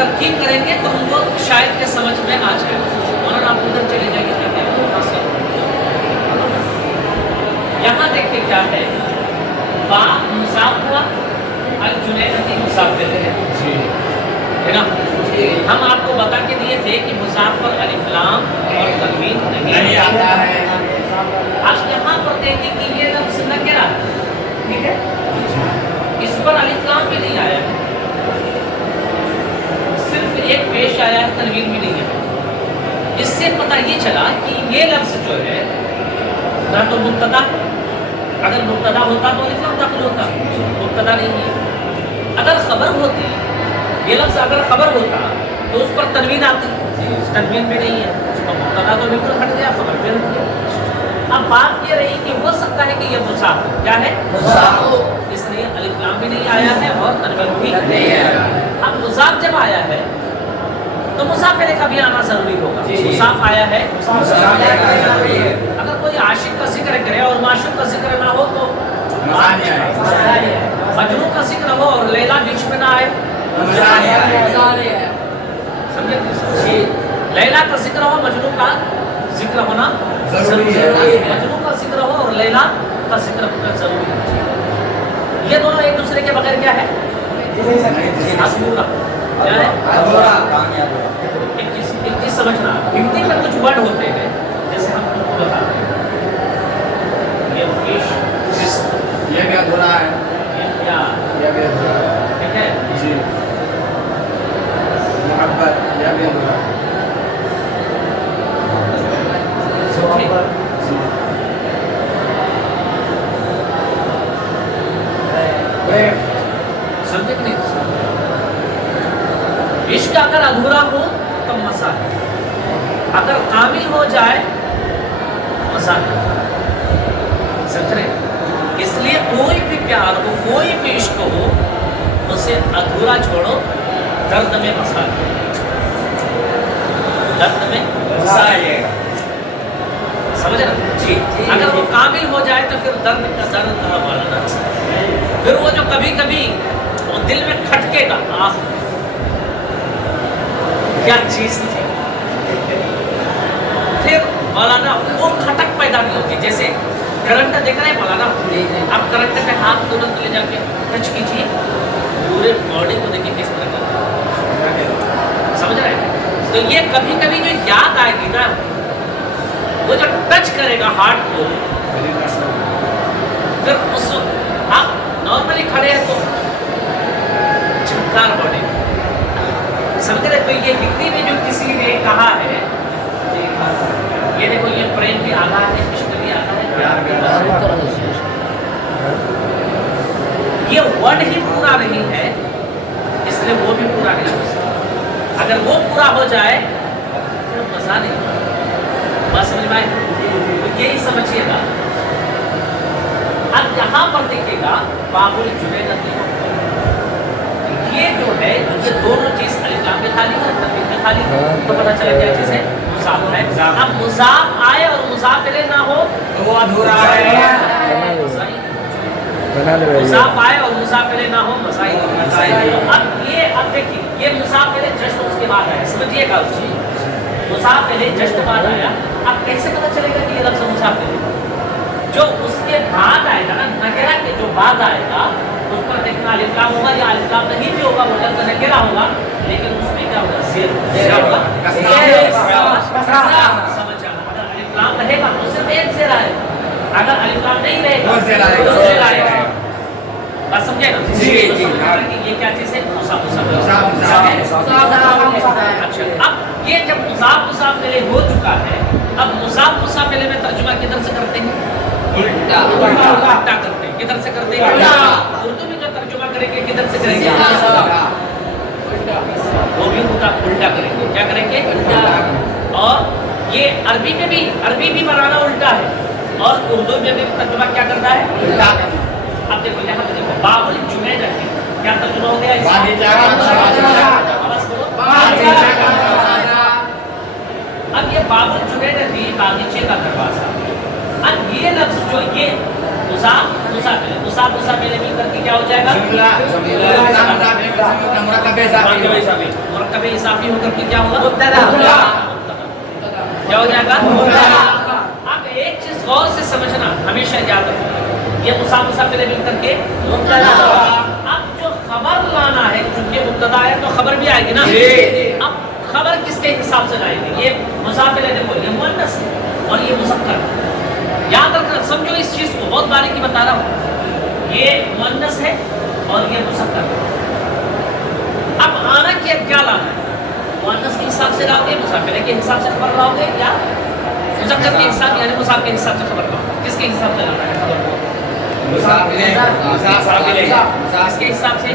ترکیب کریں گے تو ان کو شاید کے سمجھ میں آ جائے. مولانا آپ ادھر چلے جائیے. یہاں دیکھیں کیا ہے, با مصاف ہوا, الجنیدی مسافر ہے نا. ہم آپ کو بتا کے دیے تھے کہ مصاف پر الف لام اور تنوین نہیں آتا ہے. آپ یہاں پر دیکھیں کہ یہ لفظ نکرہ, ٹھیک ہے, اس پر الف لام بھی نہیں آیا ہے, صرف ایک پیش آیا ہے, تنوین بھی نہیں ہے. اس سے پتہ یہ چلا کہ یہ لفظ جو ہے نہ تو مبتدا, اگر مبتدا ہوتا تو الف لام داخل ہوتا, مبتدا نہیں ہے. اگر خبر ہوتی, یہ لفظ اگر خبر ہوتا تو اس پر تنوین آتی, تنوین بھی نہیں ہے, مبتدا تو بالکل ہٹ گیا, خبر بھی ہٹ گیا. اب بات یہ رہی کہ ہو سکتا ہے کہ یہ مصاف کیا ہے, اس لیے الف لام بھی نہیں آیا ہے اور تنوین بھی نہیں ہے. اب مصاف جب آیا ہے تو مسافر کا بھی آنا ضروری ہوگا. مصاف آیا ہے, اگر کوئی عاشق کا ذکر کرے اور معشوق کا ذکر نہ ہو تو مجنون کا ذکر ہو اور لیلا بیچ میں نہ آئے, سمجھے, لیلا کا ذکر ہو, مجنون کا ذکر ہونا ضروری ہے, مجنون کا ذکر ہو اور لیلا کا ذکر ہونا ضروری ہے. یہ دونوں ایک دوسرے کے بغیر کیا ہے, کیا ہے, ایک چیز سمجھنا. ہندی میں کچھ ورڈ ہوتے ہیں جیسے ہم کو بتاتے ہیں, یہ بھی ادھورا ہے, یہ بھی ادھورا ہے, ٹھیک ہے جی, محبت یہ بھی ادھورا ہے, سمجھے کہ نہیں. عشق اگر ادھورا ہو تو مزہ ہے, اگر کامل ہو جائے مزہ ہے, سمجھ رہے. اس لیے کوئی بھی پیار ہو, کوئی بھی عشق ہو, اسے ادھورا چھوڑو, درد میں مزہ ہے, درد میں مزہ ہے, سمجھ رہے. جی, اگر وہ کامل ہو جائے تو پھر درد کا درد نہ ماننا, پھر وہ جو کبھی کبھی وہ دل میں کھٹکے گا, آہ کیا چیز تھی, پھر مولانا وہ کھٹک پیدا نہیں ہوتی. جیسے کرنٹ دیکھ رہے ہیں مولانا, آپ کرنٹ پہ ہاتھ ترنت لے جا کے ٹچ کیجیے, پورے باڈی کو دیکھیے کس طرح کا, سمجھ رہے ہیں. تو یہ کبھی کبھی جو یاد آئے گی نا, وہ جو ٹچ کرے گا ہارٹ کو, پھر اس آپ نارملی کھڑے ہیں تو جھنکار باڈی, سمجھ رہے. تو یہ ہندی میں جو کسی نے کہا ہے, یہ دیکھو یہ پریم بھی آدھا ہے, عشق بھی آدھا ہے, پیار بھی آدھا ہے. یہ ورڈ ہی پورا نہیں ہے, اس لیے وہ بھی پورا نہیں ہو سکتا. اگر وہ پورا ہو جائے پھر مزہ نہیں, بات سمجھ میں آئی. یہی سمجھیے گا. اب یہاں پر دیکھیے گا باب الجنید, یہ جو ہے یہ دونوں چیز الف لام میں خالی ہے, تنوین میں خالی ہے, تو پتہ چلا کیا چیز ہے, مضاف ہے. اب مضاف آئے اور مضاف الیہ نہ ہو تو وہ ادھورا ہے, مضاف آئے اور مضاف الیہ نہ ہو مسائل. اب دیکھیے یہ مضاف الیہ جسٹ اس کے بعد آیا, سمجھیے گا. اس چیز مضاف الیہ جسٹ بعد آیا. اب کیسے پتہ چلے گا کہ یہ لفظ مضاف الیہ, جو اس کے بعد آئے گا نا, نکرہ کے جو بعد آئے گا اس پر دیکھنا الف لام ہوگا یا الف لام نہیں بھی ہوگا, وہ لفظ نکرہ ہوگا, لیکن اس میں کیا ہوگا, زیر ہوگا, سمجھ جانا. اگر الف لام رہے گا تو صرف ایک زیر آئے گا, اگر الف لام نہیں رہے گا تو زیر آئے گا. بات سمجھے نا. یہ کیا چیز ہے, مصاف. اچھا, اب یہ جب مصاف الیہ ہو چکا ہے, اب مصاف الیہ میں ترجمہ کدھر سے کرتے ہیں, الٹا کرتے ہیں. کدھر سے کرتے ہیں, اردو میں جو ترجمہ کریں گے کدھر سے کریں گے, وہ بھی الٹا کریں گے. کیا کریں گے, اور یہ عربی بھی بنانا الٹا ہے, اور اردو میں بھی ترجمہ کیا کرتا ہے, الٹا. اب دیکھو یہاں پہ دیکھو باب الجنید, کیا ترجمہ ہو گیا, اب یہ باب الجنید بھی باغیچے کا دروازہ. اب یہ لفظ جو یہ مصاف مل کر کے کیا ہو جائے گا, مرکب की क्या होगा? मुब्तदा। क्या हो जाएगा? अब एक चीज गौर से समझना, हमेशा याद रखना, ये मुसाफिर मिल करके मुब्तदा। अब जो खबर लाना है, क्योंकि मुब्तदा है तो खबर भी आएगी ना। अब खबर किसके हिसाब से लाएंगे? ये मुसाफिर देखो, ये मुअन्नस है और ये मुज़क्कर। याद रखना, समझो इस चीज को, बहुत बारीकी बता रहा हूँ। ये मुअन्नस है और ये मुज़क्कर है। अब आना क्या लाना है? मुअन्नस के हिसाब से लाओगे, मुसाफिर के हिसाब से खबर लाओगे, या मुज़क्कर के हिसाब यानी मुसाफिर के हिसाब से खबर लाओगे? किसके हिसाब से लाना है खबर को? मुसाफिर किसके हिसाब से?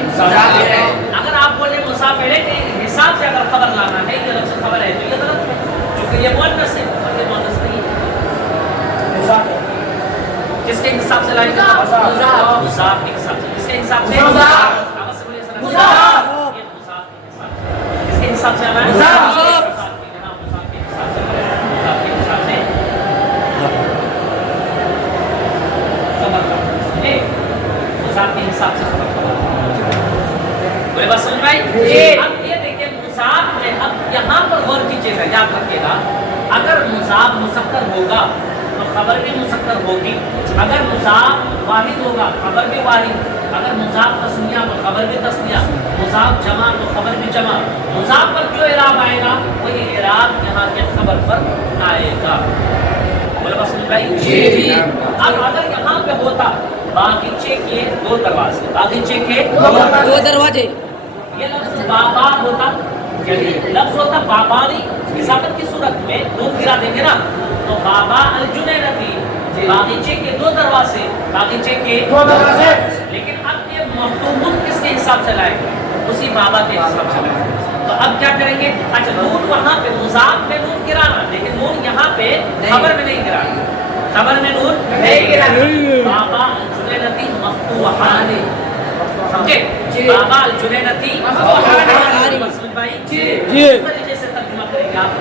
अगर आप बोले मुसाफिर के हिसाब से अगर खबर लाना है, ये लफ्ज़ खबर है, तो ये गलत है, क्योंकि ये मुअन्नस है और ये मुअन्नस नहीं है। किसके हिसाब से लाएंगे? मुज़ाफ के हिसाब से। किसके हिसाब से? आवाज़ से बोलिए सर। ये मुज़ाफ के हिसाब से। किसके हिसाब से आना है? मुज़ाफ के हिसाब से। मुज़ाफ के हिसाब से खबर लाना। मुज़ाफ के हिसाब से खबर लाना। कोई बात समझ में आई? अब ये देखिए मुज़ाफ में, अब यहाँ पर गौर की चीज़ है, याद रखिएगा, अगर मुज़ाफ मुज़क्कर होगा तो खबर भी मुज़क्कर होगी। अगर मुज़ाफ वाहिद होगा, खबर भी वाहिद। अगर मुज़ाफ तस्निया तो खबर भी तस्निया। मुज़ाफ जमा तो खबर भी जमा। मुज़ाफ पर जो इराब आएगा वही इराब यहाँ के खबर पर आएगा। बोले बस समझ आई? अब अगर यहाँ पे होता बागीचे के दो दरवाजे, बागीचे के दो दरवाजे, ये लफ्ज़ बाबा होता, यानी लफ्ज़ होता बाबानी, इजाफत की सूरत में दो गिरा देंगे ना, तो बाबा अल-जुनैदी, बागीचे के दो दरवाजे, बागीचे के दो दरवाजे। लेकिन अब ये मफ्तूमुन किसके हिसाब से लाएंगे? उसी बाबा के हिसाब से लाएंगे। तो अब क्या करेंगे? अच्छा, नून वहाँ पे मुज़ाफ में नून गिराना, लेकिन नून यहाँ पे खबर में नहीं गिराना। खबर में नून नहीं गिराना। बाबा अल-जुनैदी मफ्तूहानी, समझे? बाबा अल-जुनैदी मफ्तूहानी, समझ भाई? इस तरीके से तर्जुमा करेंगे आप।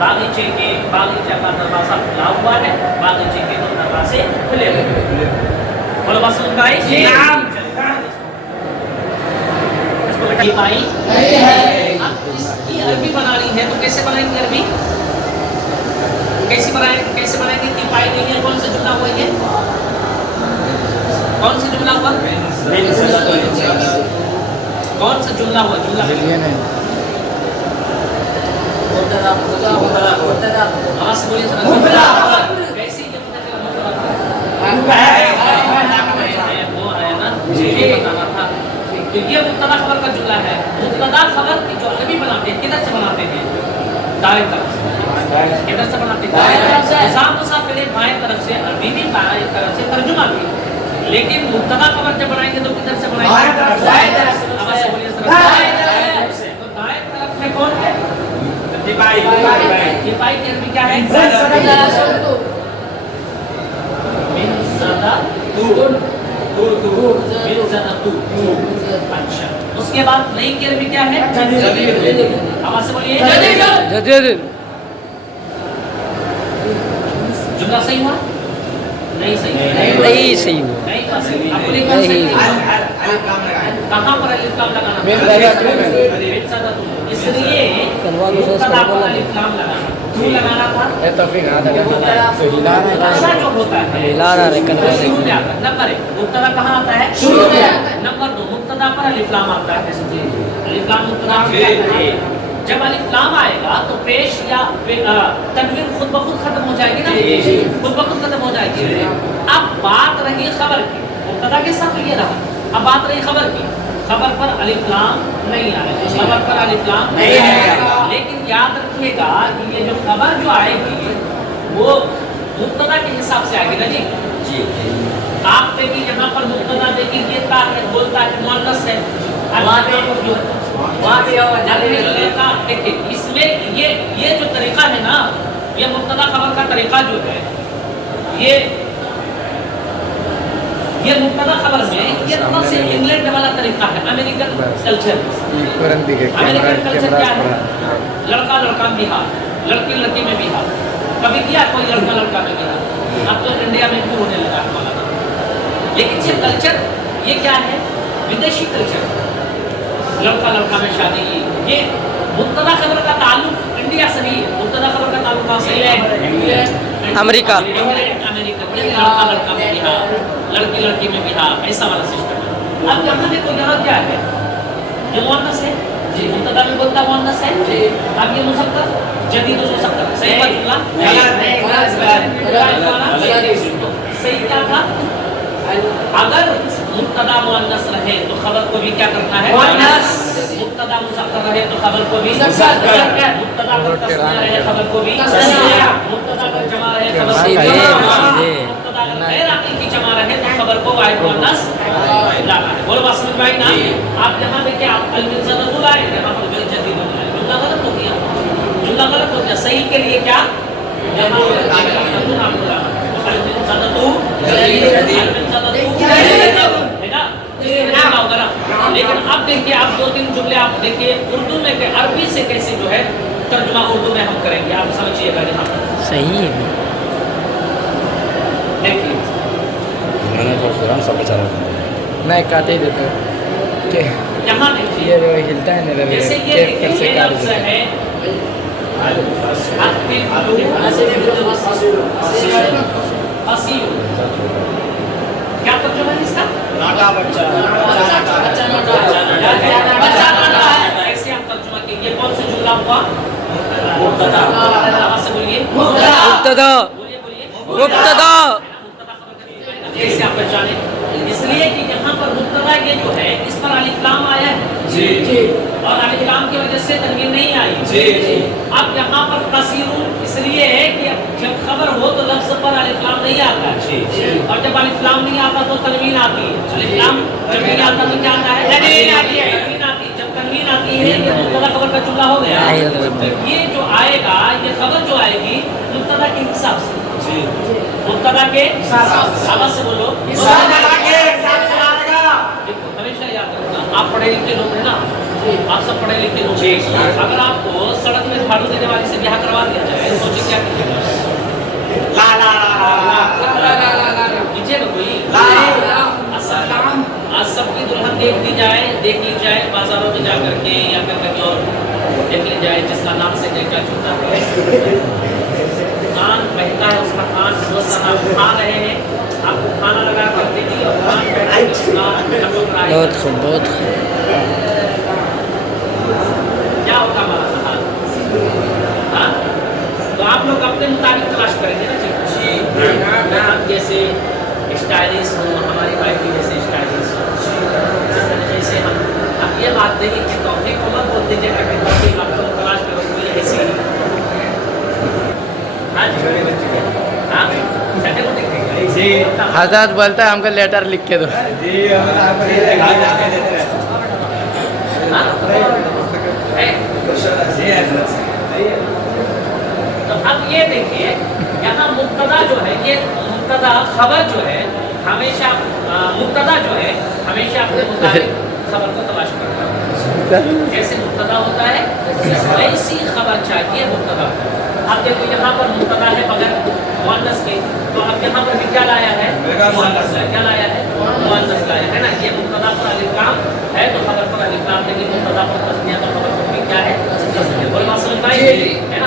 बागीचे का दरवाजा खुला हुआ है, बागीचे के दो दरवाजे खुले हुए हैं। बोलो बस समझ भाई? ये भाई अब इसकी अरबी बनानी है, तो कैसे बनाएंगे अरबी? कैसे बनाएंगे? तीपाई नहीं है, कौन सा जुमला हुआ ये? कौन सा जुमला हुआ? कौन सा जुमला हुआ? जुमला आवाज़ से बोलिए सर। कैसी वो आया ना, ये बताना था। तो ये मुब्तदा खबर का जुमला है। मुब्तदा खबर की जो अरबी बनाते हैं, किधर से बनाते हैं? दाएं तरफ से। किधर से बनाते हैं? दाएं तरफ से। मुसाफिर बाएं तरफ से, अरबी भी बाएं तरफ से, तर्जुमा भी। लेकिन मुब्तदा खबर जब बनाएंगे तो किधर से बनाएंगे? आवाज़ से बोलिए सर। दाएं तरफ से। तो दाएं तरफ में कौन है? तीपाई की अरबी क्या है? अच्छा, उसके बाद नई की अरबी क्या है? आवाज़ से बोलिए। जुमला सही हुआ? नहीं सही हुआ। कहाँ पर अलिफ लाम लगाना? इसलिए मुब्तदा पर अलिफ लाम लगाना, क्यों लगाना था? मुब्तदा जो होता है शुरू में आता है। नंबर एक, मुब्तदा कहाँ आता है? शुरू में। नंबर दो, मुब्तदा पर अलिफ लाम आता है। अलिफ लाम मुब्तदा पर आता है। जब अलिफ लाम आएगा तो पेश या तनवीर खुद ब खुद खत्म हो जाएगी ना, खुद ब खुद खत्म हो जाएगी। अब बात रही खबर की, मुब्तदा के साथ ये रहा। अब बात रही खबर की, खबर पर अलिफ लाम नहीं आएगा, खबर पर अलिफ लाम नहीं आएगा। लेकिन याद रखिएगा कि ये जो खबर जो आएगी वो मुब्तदा के हिसाब से आएगी ना जी। आप देखिए यहाँ पर मुब्तदा देखिए लेता है, बोलता है, मुअन्नस है। देखिए इसमें ये जो तरीका है ना, ये मुब्तदा खबर का तरीका जो है, ये मुब्तदा खबर में ये थोड़ा सा इंग्लैंड वाला तरीका है, अमेरिकन कल्चर। अमेरिकन कल्चर क्या है? लड़का लड़का में बिहार, लड़की लड़की में बिहार। कभी किया कोई लड़का लड़का में बिहार? अब तो इंडिया में भी होने लगा है। लेकिन ये कल्चर ये क्या है? विदेशी कल्चर। लड़का लड़का में शादी, ये मुब्तदा खबर का ताल्लुक इंडिया से नहीं है, मुब्तदा खबर का ताल्लुक कहाँ से है? अमेरिका। अमेरिका लड़का लड़का में बिहार, लड़की लड़की में बिहार, ऐसा वाला सिस्टम है। अब यहाँ देखो यहाँ क्या है, ये मुअन्नस है, मुब्तदा में बोलता मुअन्नस है, अब ये मुज़क्कर जदीद मुज़क्कर, सही बात बोला? सही क्या था? अगर मुब्तदा मुअन्नस रहे तो खबर को भी क्या करना है? मुअन्नस। मुब्तदा मुज़क्कर रहे तो खबर को भी मुज़क्कर। मुब्तदा अगर तस्नीया रहे खबर को भी तस्नीया। मुब्तदा अगर जमा रहे खबर को भी जमा। मुब्तदा अगर गैर आकिल की जमा रहे तो खबर को वाहिद मुअन्नस लाना है। बोलो बात समझ में आई ना? आप यहाँ देखिए, आप अल-मिन्ज़दा बुलाए, यहाँ पर जो जदीद बुलाए, जुमला गलत हो गया, जुमला गलत हो गया। सही के लिए क्या? यहाँ पर नाम बुलाना, अल-मिन्ज़दा तू लेकिन अब देखिए, आप दो तीन जुमले आप देखिए उर्दू में के अरबी से कैसे जो है तर्जुमा उर्दू में हम करेंगे, आप समझिएगा। यहाँ सही है। देखिए मैं काटे ही देता कि यहाँ ये देखिए, जो हिलता है ना जैसे ये देखिए, ये लफ्ज़ है असीयु। क्या तर्जुमा है इसका? नाटा बच्चा, बच्चा नाटा है, ऐसे आप तर्जुमा कीजिए। कौन सा जुमला हुआ? मुब्तदा। आवाज़ से बोलिए, मुब्तदा। बोलिए बोलिए, मुब्तदा। कैसे आप पहचाने? इसलिए कि यहाँ पर मुब्तदा ये जो है, इस पर अलिफ लाम आया है जी, और अलिफ लाम की वजह से तनवीन नहीं आई जी। अब यहाँ पर कसीरुन इसलिए है कि जब खबर हो तो लफ्ज़ पर अलिफ लाम नहीं आता है, और जब अलिफ लाम नहीं आता तो तनवीन आती है। अलिफ लाम जब नहीं आता तो क्या आता है? तनवीन आती है। तनवीन आती है। जब तनवीन आती है ये मुब्तदा खबर का जुमला हो गया। ये जो आएगा, ये खबर जो आएगी मुब्तदा के हिसाब से, मुब्तदा के आवाज़ से बोलो, हमेशा याद रखना, आप पढ़े लिखे लोग हैं ना, आप सब पढ़े लिखे लोग हैं। अगर आपको सड़क में झाड़ू देने वाली से ब्याह करवा दिया जाए, सोचिए क्या कीजिएगा? कीजिएगा कोई? आज सबकी दुल्हन देख ली जाए बाजारों में जा करके, या फिर कहीं और देख ली जाए जिसका नाम से क्या छूटा है, कान बहता है, उसका कान खा रहे हैं, आपको खाना लगा कर देगी और कान बहता है, उसका टपक रहा है। बहुत खूब, बहुत खूब। क्या होगा हमारा हाल? हाँ? तो आप लोग अपने मुताबिक तलाश करेंगे ना जी। हम जैसे स्टाइलिश हो, हमारी वाइफ भी जैसे स्टाइलिश हो, जिस तरीके से हम ये बात देंगे कि तौफीक को मत बोल दीजिएगा कि तौफीक आप लोग तलाश करो कोई ऐसी। हाँ जी, हजरत बोलता है हमको लेटर लिख के दो। तो अब ये देखिए, यहाँ मुब्तदा जो है, ये मुब्तदा खबर जो है हमेशा, मुब्तदा जो है हमेशा अपने मुताबिक खबर को तलाश करता है। जैसे मुब्तदा होता है वैसी खबर चाहिए मुब्तदा। अब देखो यहाँ पर मुब्तदा है बगैर मुअन्नस के, तो अब यहाँ पर भी क्या लाया है? मुअन्नस लाया। क्या लाया है? मुअन्नस लाया है ना। ये मुब्तदा पर अलिफ लाम है तो खबर पर अलिफ लाम, लेकिन मुब्तदा पर तस्नीया तो खबर पर भी क्या है? तस्नीया। बोल बात समझ में आई? है ना।